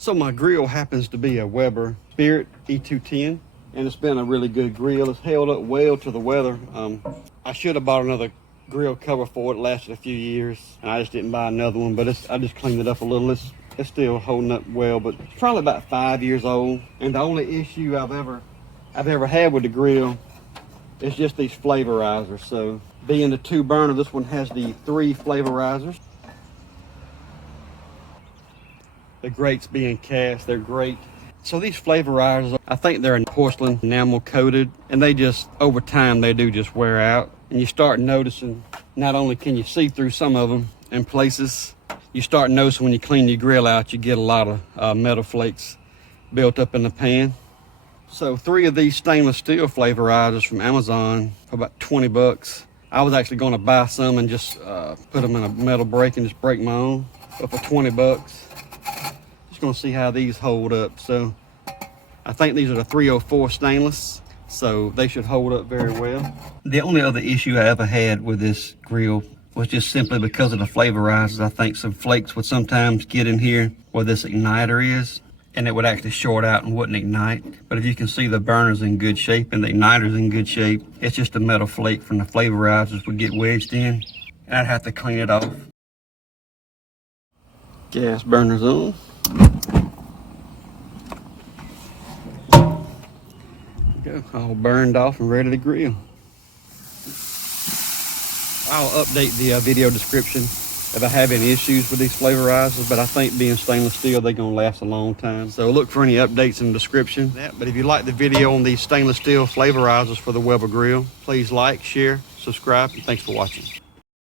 So my grill happens to be a Weber Spirit E210, and it's been a really good grill. It's held up well to the weather. I should have bought another grill cover for it. It lasted a few years, and I just didn't buy another one, but I just cleaned it up a little. It's still holding up well, but it's probably about 5 years old. And the only issue I've ever had with the grill is just these flavorizers. So being the 2 burner, this one has the 3 flavorizers. The grates being cast, they're great. So these flavorizers, I think they're in porcelain enamel coated, and they just, over time, they do just wear out. And you start noticing, not only can you see through some of them in places, you start noticing when you clean your grill out, you get a lot of metal flakes built up in the pan. So 3 of these stainless steel flavorizers from Amazon for about 20 bucks. I was actually gonna buy some and just put them in a metal brake and just break my own, but for 20 bucks. Gonna see how these hold up. So I think these are the 304 stainless, so they should hold up very well. The only other issue I ever had with this grill was just simply because of the flavorizers. I think some flakes would sometimes get in here where this igniter is, and it would actually short out and wouldn't ignite. But if you can see, the burner's in good shape and the igniter's in good shape. It's just a metal flake from the flavorizers would get wedged in, and I'd have to clean it off. Gas burner's on. Go, all burned off and ready to grill. I'll update the video description if I have any issues with these flavorizers, but I think being stainless steel, they're gonna last a long time. So look for any updates in the description. But if you like the video on these stainless steel flavorizers for the Weber grill, please like, share, subscribe, and thanks for watching.